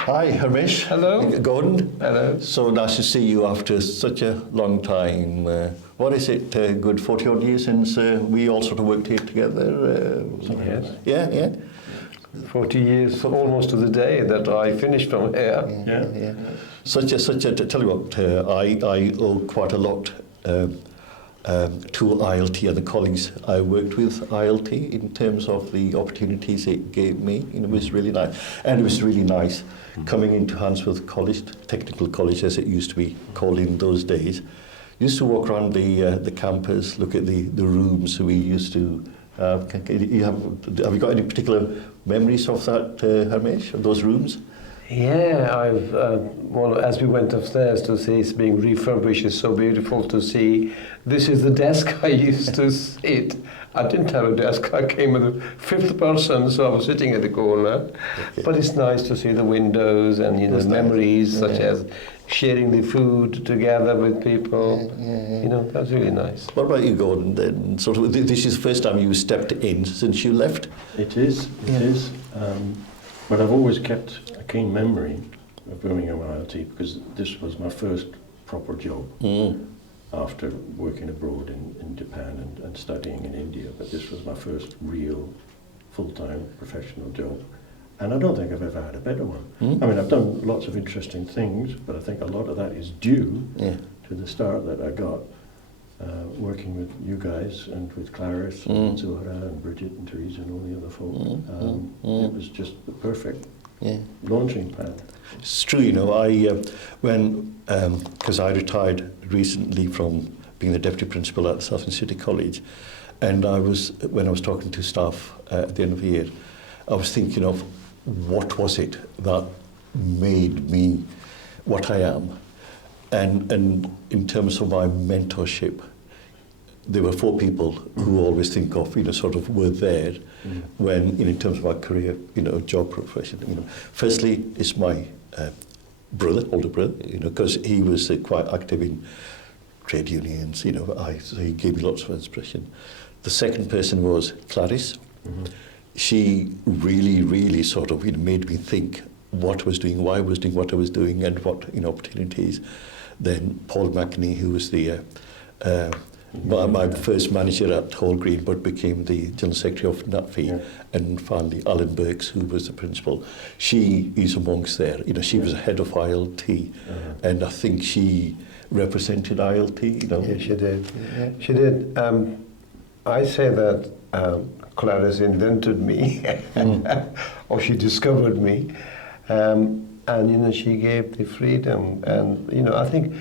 Hi, Harmesh. Hello. Gordon. Hello. So nice to see you after such a long time. What is it, good 40 odd years since we all sort of worked here together? Yes. Yeah. 40 years, almost to the day that I finished from here. Yeah. Tell you what, I owe quite a lot to ILT and the colleagues I worked with ILT in terms of the opportunities it gave me. It was really nice. And it was really nice coming into Handsworth College, Technical College as it used to be called in those days. Used to walk around the campus, look at the rooms we used to have. Have you got any particular memories of that, Harmesh, of those rooms? Yeah, as we went upstairs to see it's being refurbished, it's so beautiful to see. This is the desk I used to sit. I didn't have a desk, I came as the fifth person, so I was sitting at the corner. Okay. But it's nice to see the windows and memories such as sharing the food together with people. That's really nice. What about you, Gordon, then? Sort of, this is the first time you stepped in since you left? It is. But I've always kept a keen memory of Birmingham ILT because this was my first proper job after working abroad in Japan and studying in India. But this was my first real full-time professional job. And I don't think I've ever had a better one. I mean, I've done lots of interesting things, but I think a lot of that is due to the start that I got working with you guys and with Clarice and Zuhra and Bridget and Teresa and all the other folk. It was just the perfect launching pad. It's true, because I retired recently from being the deputy principal at Southern City College, and when I was talking to staff at the end of the year, I was thinking of what was it that made me what I am. And in terms of my mentorship, there were four people who always think of, sort of were there when, in terms of our career, job profession. Firstly, it's my older brother, because he was quite active in trade unions, so he gave me lots of inspiration. The second person was Clarice. She really, really sort of made me think what I was doing, why I was doing what I was doing, and what opportunities. Then Paul McNee, who was my first manager at Hall Green, but became the General Secretary of NATFE, and finally Alan Burks, who was the principal. She is amongst there. She was head of ILT, and I think she represented ILT. Yeah, she did. Yeah. She did. I say that Clarice invented me, or she discovered me. And she gave the freedom, and I think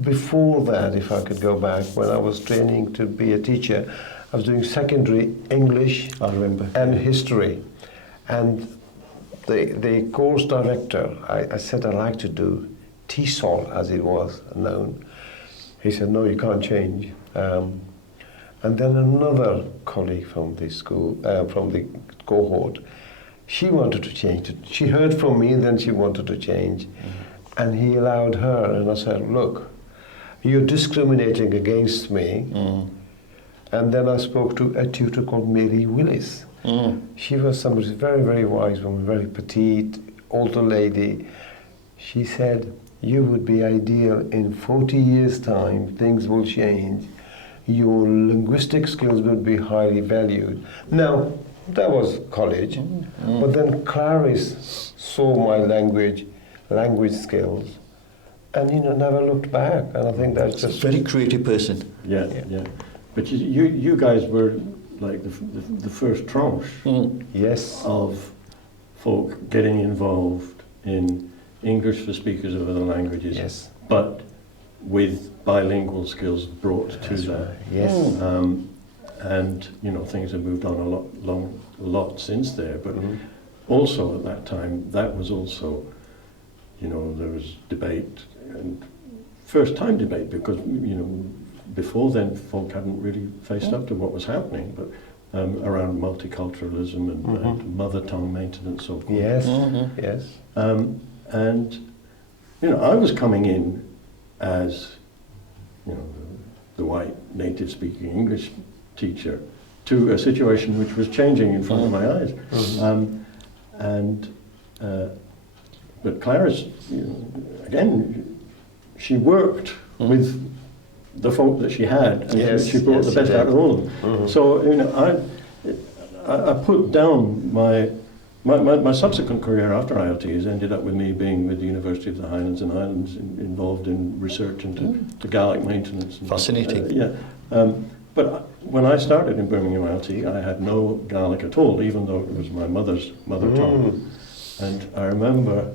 before that, if I could go back, when I was training to be a teacher, I was doing secondary English and history, and the course director, I said I'd like to do ESOL as it was known. He said, no, you can't change. And then another colleague from the school, from the cohort, she wanted to change it. She heard from me, then she wanted to change. And he allowed her, and I said, look, you're discriminating against me. And then I spoke to a tutor called Mary Willis. She was somebody very, very wise woman, very petite, older lady. She said, you would be ideal in 40 years' time, things will change. Your linguistic skills would be highly valued. Now, that was college, but then Clarice saw my language skills, and never looked back. And I think that's just a very creative person. Yeah. But you guys were like the first tranche. Yes. Of folk getting involved in English for speakers of other languages. Yes. But with bilingual skills brought to that. Right. Yes. And things have moved on a lot since there, but also at that time, that was also, there was debate, and first time debate, because before then folk hadn't really faced up to what was happening, but around multiculturalism and mother tongue maintenance, so forth. Yes. Yes. And I was coming in as the white native speaking English teacher to a situation which was changing in front of my eyes. but Clarice, again, she worked with the folk that she had, and Yes, she brought yes, the best she out of did. all of them. So I put down my subsequent career after ILT has ended up with me being with the University of the Highlands and Islands, involved in research into the Gaelic maintenance. And, Fascinating. But when I started in Birmingham ILT, I had no Gaelic at all, even though it was my mother's mother tongue. And I remember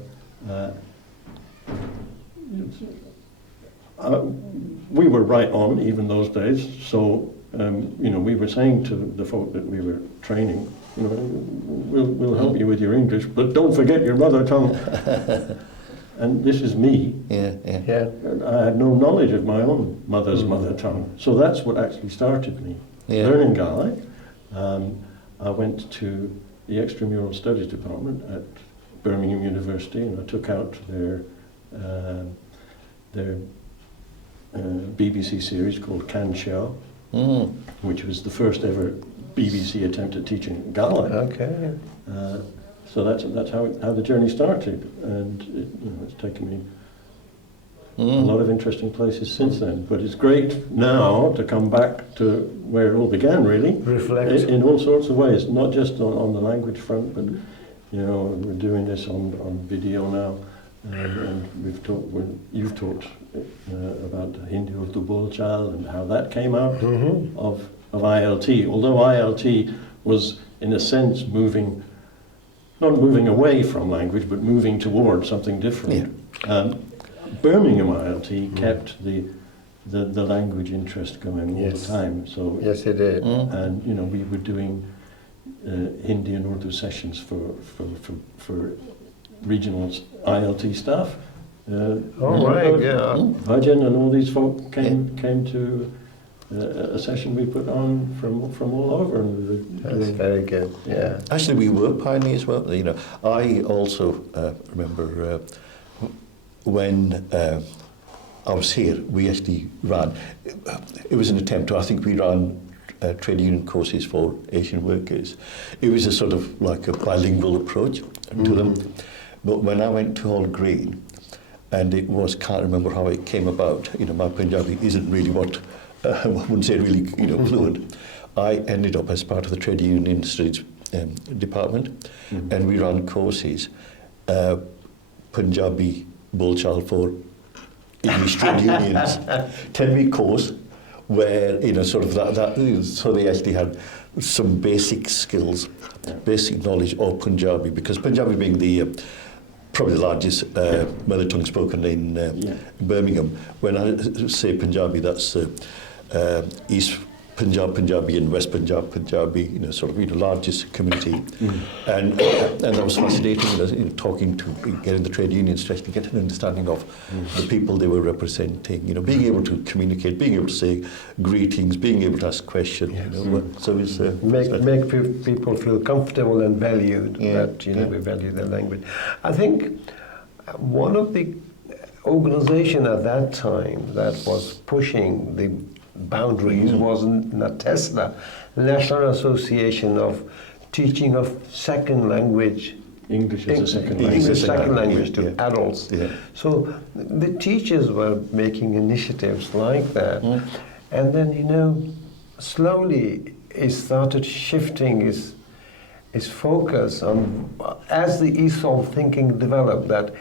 we were right on even those days. So we were saying to the folk that we were training, we'll help you with your English, but don't forget your mother tongue. And this is me. Yeah. I had no knowledge of my own mother's mother tongue. So that's what actually started me learning Gaelic. I went to the Extramural Studies Department at Birmingham University, and I took out their BBC series called Can Show, which was the first ever BBC attempt at teaching Gaelic. Okay. So that's how the journey started, and it's taken me a lot of interesting places since then. But it's great now to come back to where it all began, really. Reflect. In all sorts of ways, not just on the language front, but we're doing this on video now, and you've talked about Hindi Urdu Bolchal and how that came out of ILT. Although ILT was, in a sense, not moving away from language, but moving towards something different. Birmingham ILT kept the language interest going all the time. So yes, it did. And we were doing Hindi and Urdu sessions for regional ILT staff. Bhajan and all these folk came to a session we put on from all over. That's very good. Yeah. Actually, we were pioneers. Well, I also remember when I was here, we actually ran. It was an attempt to. I think we ran trade union courses for Asian workers. It was a sort of like a bilingual approach to them. But when I went to Hall Green, and can't remember how it came about. My Punjabi isn't really what. I wouldn't say really, fluent. I ended up as part of the trade union studies department, and we ran courses, Punjabi Bolchal for English trade unions, 10-week course, where sort of that. So they actually had some basic skills, basic knowledge of Punjabi, because Punjabi being the probably the largest mother tongue spoken in Birmingham. When I say Punjabi, that's East Punjab Punjabi and West Punjab Punjabi, largest community. And that was fascinating, talking to, getting the trade unions to actually get an understanding of the people they were representing, being able to communicate, being able to say greetings, being able to ask questions. So it's make people feel comfortable and valued, that we value their language. I think one of the organizations at that time that was pushing the boundaries was NATESLA, National Association of Teaching of Second Language. English as a second English language. second language to adults. Yeah. So the teachers were making initiatives like that. And then, slowly it started shifting its focus on, as the ESOL thinking developed, that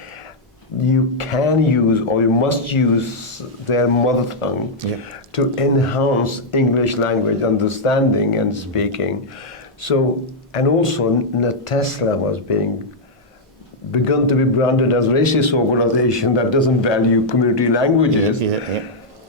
you can use or you must use their mother tongue to enhance English language understanding and speaking. So, and also NATESLA was begun to be branded as a racist organization that doesn't value community languages.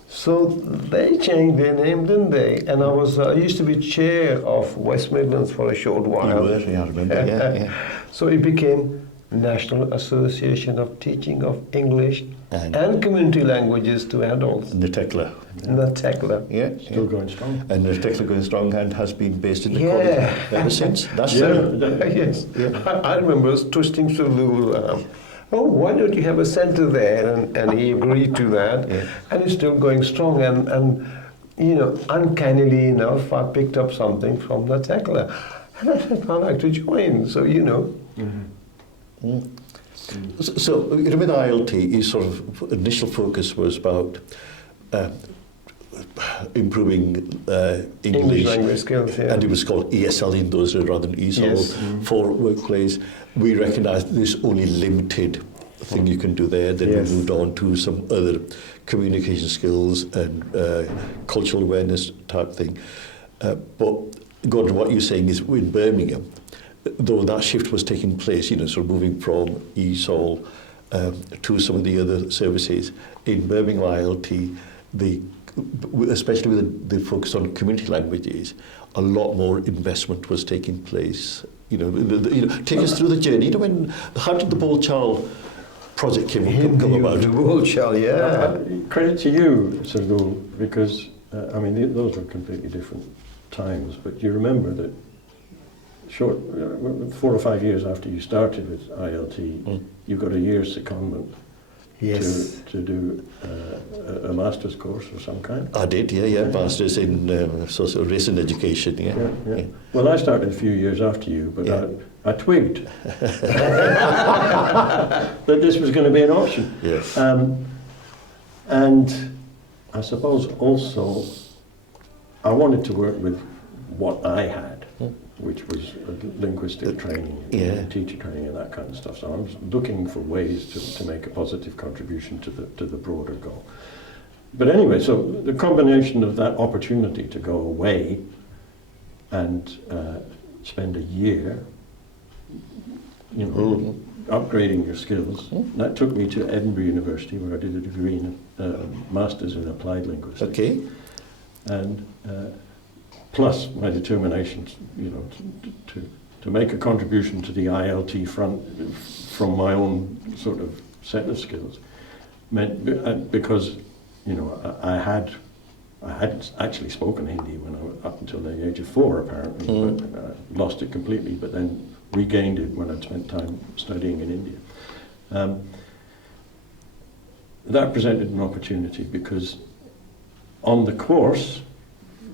So they changed their name, didn't they? And I used to be chair of West Midlands for a short while. You were, I remember, So it became National Association of Teaching of English and Community Languages to Adults. NATESLA. NATESLA. Still going strong. And NATESLA going strong and has been based in the college ever since. That's Yes. I remember twisting Sardul. Why don't you have a center there? And he agreed to that. And it's still going strong. And uncannily enough, I picked up something from NATESLA. And I said, I'd like to join. So, So with ILT, his sort of initial focus was about improving English language skills, yeah. and it was called ESL in those days rather than ESOL Yes. for workplace. We recognised there's only limited thing you can do there. Then Yes. we moved on to some other communication skills and cultural awareness type thing. But Gordon, what you're saying is in Birmingham, though that shift was taking place, sort of moving from ESOL to some of the other services, in Birmingham ILT, especially with the focus on community languages, a lot more investment was taking place. Take us through the journey. How did the Ball Child project come about? The Ball Child, yeah. Credit to you, Sardul, because those were completely different times. But you remember that 4 or 5 years after you started with ILT, you got a year's secondment. Yes. To do a master's course of some kind. I did, yeah. Masters in social recent education, yeah. Well, I started a few years after you, but I twigged that this was going to be an option. Yes. And I suppose also I wanted to work with what I had, which was linguistic training, teacher training and that kind of stuff. So I was looking for ways to make a positive contribution to the broader goal. But anyway, so the combination of that opportunity to go away and spend a year, upgrading your skills, that took me to Edinburgh University, where I did a degree in Masters in Applied Linguistics. Okay. And plus my determination, to make a contribution to the ILT front from my own sort of set of skills, meant because I hadn't actually spoken Hindi when I was up until the age of 4 apparently, but lost it completely. But then regained it when I'd spent time studying in India. That presented an opportunity because on the course,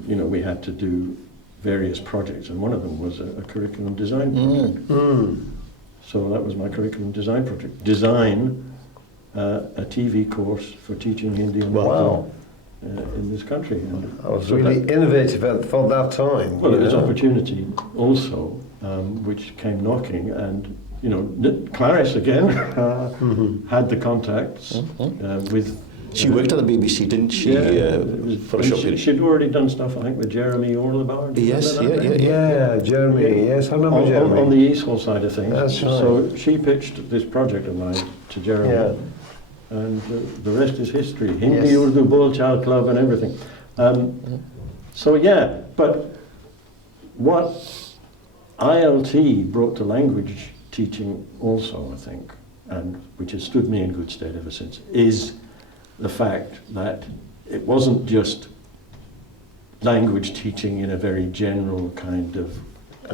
we had to do various projects, and one of them was a curriculum design project. So that was my curriculum design project. Design a TV course for teaching Hindi and Manghra in this country. And I was really innovative for that time. Well, it was opportunity also, which came knocking, and Clarice again had the contacts with. She worked at the BBC, didn't she? For a short period. She'd already done stuff, I think, with Jeremy Orlebar. Yes, yeah, Jeremy. Yes, I remember Jeremy. On the ESOL side of things. That's right. So she pitched this project of mine to Jeremy, and the rest is history. Hindi, Urdu, Bol Child Club, and everything. But what ILT brought to language teaching also, I think, and which has stood me in good stead ever since, is the fact that it wasn't just language teaching in a very general kind of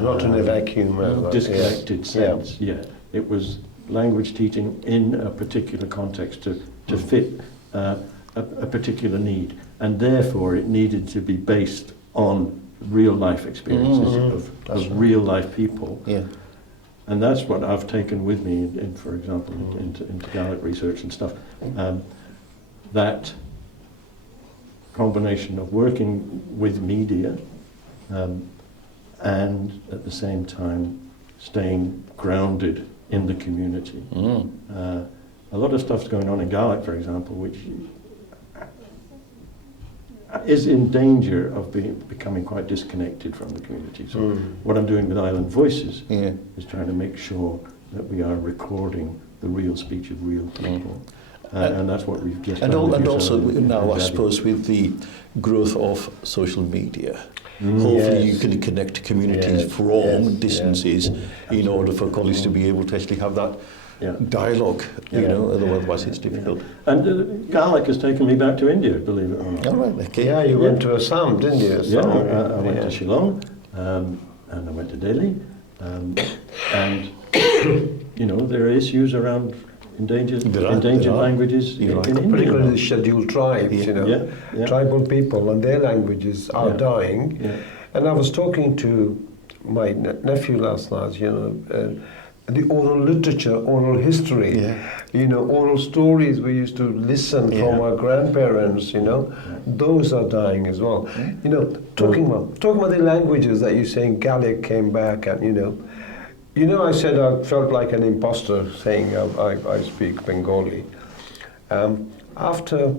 not in a vacuum, disconnected sense. It was language teaching in a particular context to fit a particular need, and therefore it needed to be based on real life experiences of real life people. And that's what I've taken with me, for example, into Gaelic research and stuff. That combination of working with media and at the same time staying grounded in the community. A lot of stuff's going on in Gaelic, for example, which is in danger of becoming quite disconnected from the community. So what I'm doing with Island Voices is trying to make sure that we are recording the real speech of real people. And that's what we've just done. And also now, I suppose, with the growth of social media, hopefully you can connect communities from distances in order for colleagues to be able to actually have that dialogue, otherwise it's difficult. And Gaelic has taken me back to India, believe it or not. All right, okay. Yeah, you went to Assam, didn't you? I went to Shillong, and I went to Delhi, and there are issues around endangered languages in India. Particularly the scheduled tribes, tribal people and their languages are dying. And I was talking to my nephew last night, the oral literature, oral history, you know, oral stories we used to listen from our grandparents, you know, those are dying as well. You know, talking about the languages that you're saying, Gaelic came back, and you know, I said I felt like an imposter saying I speak Bengali. After,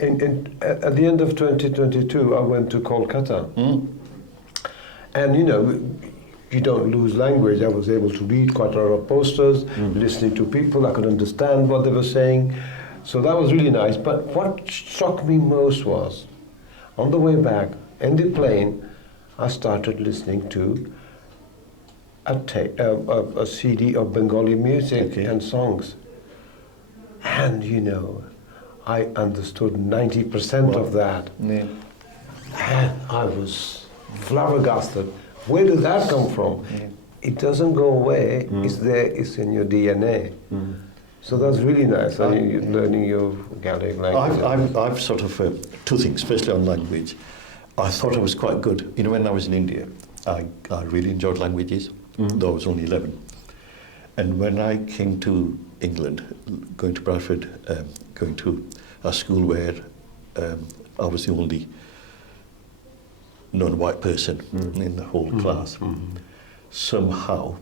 at the end of 2022, I went to Kolkata, and you know, you don't lose language. I was able to read quite a lot of posters, listening to people. I could understand what they were saying. So that was really nice. But what struck me most was, on the way back, in the plane, I started listening to a CD of Bengali music and songs. And, you know, I understood 90% of that. Yeah. And I was flabbergasted. Where did that come from? It doesn't go away. It's there. It's in your DNA. So that's really nice. You're learning your Gaelic language. I've sort of two things. Firstly, on language, I thought I was quite good. You know, when I was in India, I really enjoyed languages, though I was only 11. And when I came to England, going to Bradford, going to a school where I was the only non-white person in the whole class. Somehow,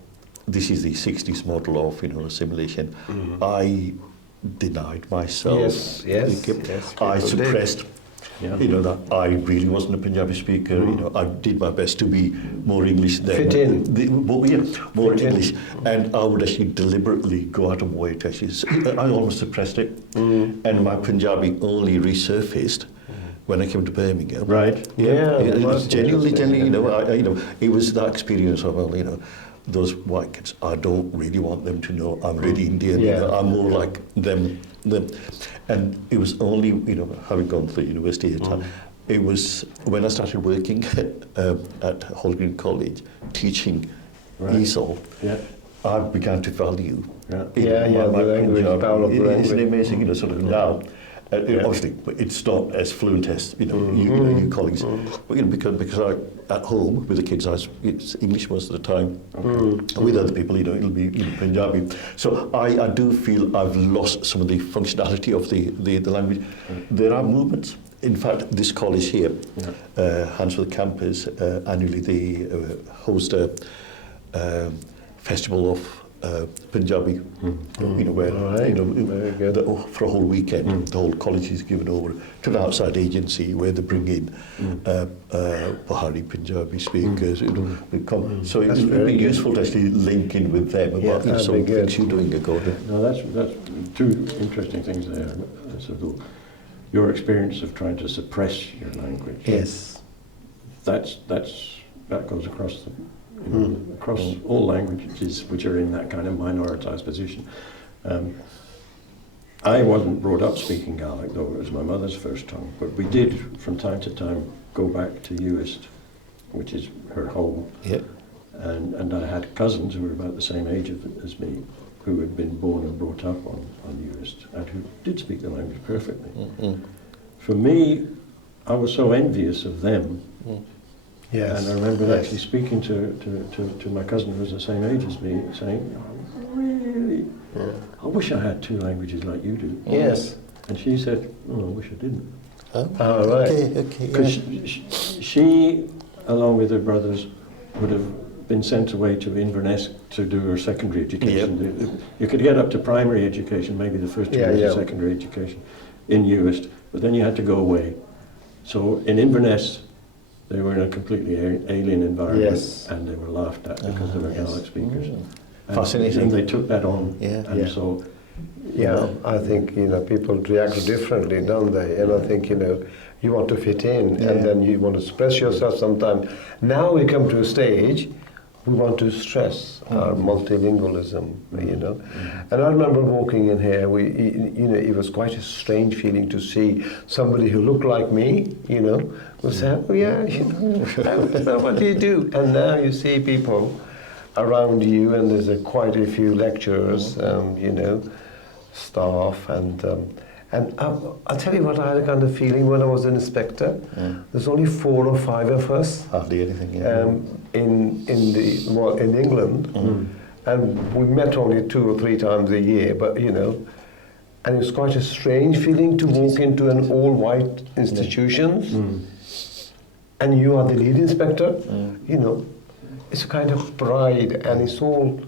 this is the 60s model of, you know, assimilation. I denied myself. Yes, I suppressed, you know, that I really wasn't a Punjabi speaker. You know, I did my best to be more English than fit in. More English, and I would actually deliberately go out of my way to actually. I almost suppressed it, and my Punjabi only resurfaced when I came to Birmingham. Right. It was genuinely, you know, it was that experience of, well, you know, those white kids, I don't really want them to know I'm really Indian. You know, I'm more like them. And it was only, you know, having gone through university at the time, it was when I started working at Holgreen College, teaching ESOL, I began to value my language, power of the language. Isn't it amazing, you know, sort of now. Obviously, it's not as fluent as your colleagues, but you know, because I, at home with the kids, it's English most of the time. With other people, you know, it'll be Punjabi. So I do feel I've lost some of the functionality of the language. There are movements. In fact, this college here, Hansford Campus, annually they host a festival of Punjabi, you know, where for a whole weekend, the whole college is given over to an outside agency where they bring in Pahari Punjabi speakers. You know, they come. So it's very useful to actually link in with them about some things you're doing, Gordon. No, that's two interesting things there. Sardul. Your experience of trying to suppress your language. Yes. That goes across the. Across all languages which are in that kind of minoritized position. I wasn't brought up speaking Gaelic, though it was my mother's first tongue, but we did from time to time go back to Uist, which is her home. And I had cousins who were about the same age as me, who had been born and brought up on Uist, and who did speak the language perfectly. For me, I was so envious of them. Yes. And I remember actually speaking to my cousin who was the same age as me, saying, really, I wish I had two languages like you do. Yes. And she said, oh, I wish I didn't. Right. Okay. Because she, along with her brothers, would have been sent away to Inverness to do her secondary education. You could get up to primary education, maybe the first 2 years of secondary education, in Uist, but then you had to go away. So in Inverness, they were in a completely alien environment, and they were laughed at because they were Gaelic speakers. Fascinating. And they took that on. So, I think, you know, people react differently, don't they? And I think, you know, you want to fit in, and then you want to express yourself sometimes. Now we come to a stage, we want to stress our multilingualism, you know. And I remember walking in here, it was quite a strange feeling to see somebody who looked like me, you know, who said, oh yeah, you know, what do you do? And now you see people around you, and there's quite a few lecturers, you know, staff, and I'll tell you what I had a kind of feeling when I was an inspector. There's only 4 or 5 of us. Hardly anything. In England, and we met only 2 or 3 times a year, but you know, and it was quite a strange feeling to walk into an all-white institution, and you are the lead inspector. You know, it's a kind of pride, and it's all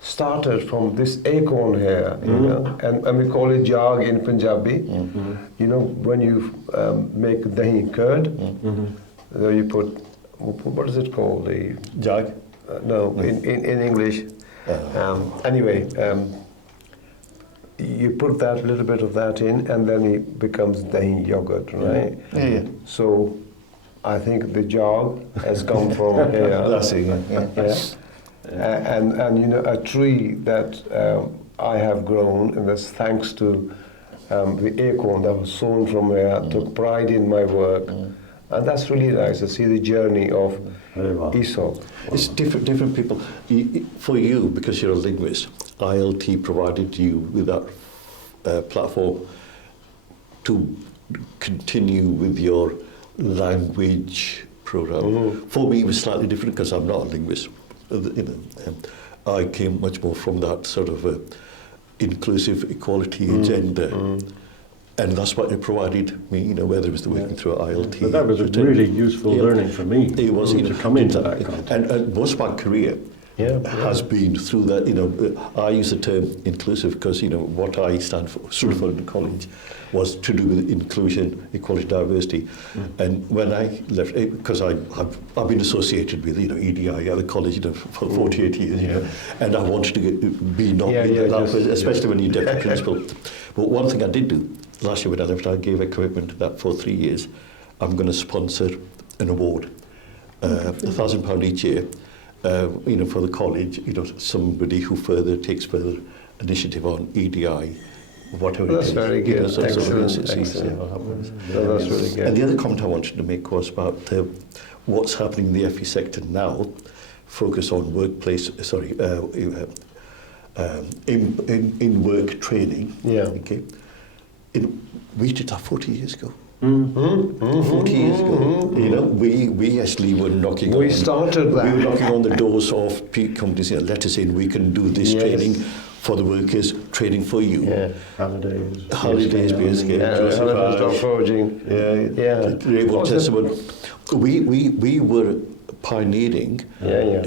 started from this acorn here, you know, and we call it jag in Punjabi. You know, when you make dahi curd, you put, what is it called? The Jag? no, in English. Anyway, you put that little bit of that in, and then it becomes dahi yogurt, right? Yeah. So I think the jag has come from here. That's it, yeah. And you know, a tree that I have grown, and that's thanks to the acorn that was sown from here, took pride in my work. And that's really nice to see the journey of ESOL. It's different people. For you, because you're a linguist, ILT provided you with that platform to continue with your language program. For me, it was slightly different because I'm not a linguist. You know, I came much more from that sort of inclusive equality agenda. And that's what it provided me, you know, whether it was the working through ILT. But that was a really useful learning for me. It was, you know, to come into that context. And most of my career has been through that, you know, I use the term inclusive because, you know, what I stood for in college was to do with inclusion, equality, diversity. And when I left, because I've been associated with, you know, EDI at the college, you know, for 48 years, you know, and I wanted to be not especially when you're deputy principal. But one thing I did do, last year when I left, I gave a commitment that for 3 years, I'm going to sponsor an award, £1,000 each year, you know, for the college, you know, somebody who takes further initiative on EDI, whatever That's it is. very good. You know, so Excellent. No, that's really good. And the other comment I wanted to make was about what's happening in the FE sector now, focus on workplace, in work training. Yeah. Okay. We did that 40 years ago. 40 years ago, you know, we actually were knocking. We started that. We were knocking on the doors of companies. You know, let us in. We can do this training for the workers. Training for you. Yeah. Holidays, basically. Foraging. We were pioneering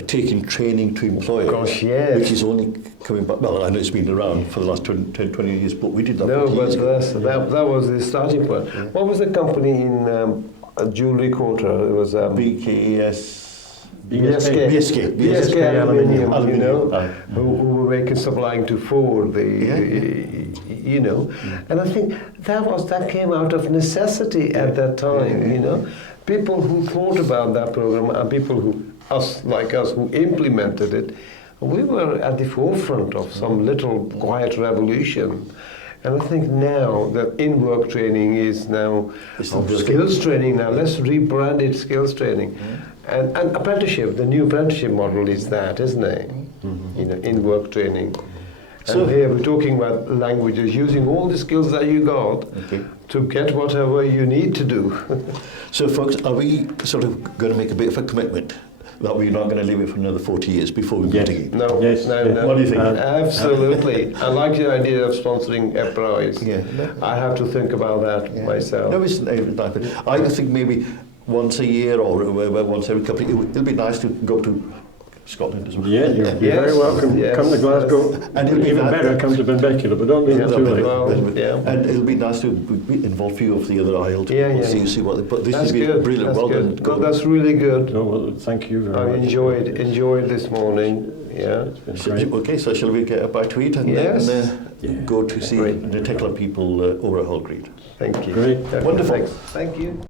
taking training to employers. Gosh, yes. Which is only coming back. Well, I know it's been around for the last 10, 20 years, but we did that. No, 40 but years ago. that was the starting point. What was the company in Jewelry Quarter? It was BKS. BSK Aluminium, you know, Aye. who were making supplying to Ford, you know, and I think that came out of necessity at that time, you know. People who thought about that program and people like us who implemented it, we were at the forefront of some little quiet revolution. And I think now that in-work training is now skills training now. Let's rebrand it skills training. And apprenticeship, the new apprenticeship model is that, isn't it? You know, in-work training. So here we're talking about languages, using all the skills that you got to get whatever you need to do. So folks, are we sort of going to make a bit of a commitment that we're not going to leave it for another 40 years before we meet again? No. What do you think? Absolutely. I like the idea of sponsoring a prize. I have to think about that myself. No, it's not. I think maybe once a year or once every couple of years, it'll be nice to go to Scotland as well. Yeah, you're very welcome. Come to Glasgow. And it'll be even better, come to Benbecula, but don't leave it too late. And it'll be nice to involve a few of the other IELTS. See what. But this has been brilliant. Well done. Well, that's really good. No, well, thank you very much. I enjoyed this morning. Yeah. It's been great. Okay, so shall we get a bite to eat and go to see the Tekla people over at Hull Green? Thank you. Great. Wonderful. Thank you.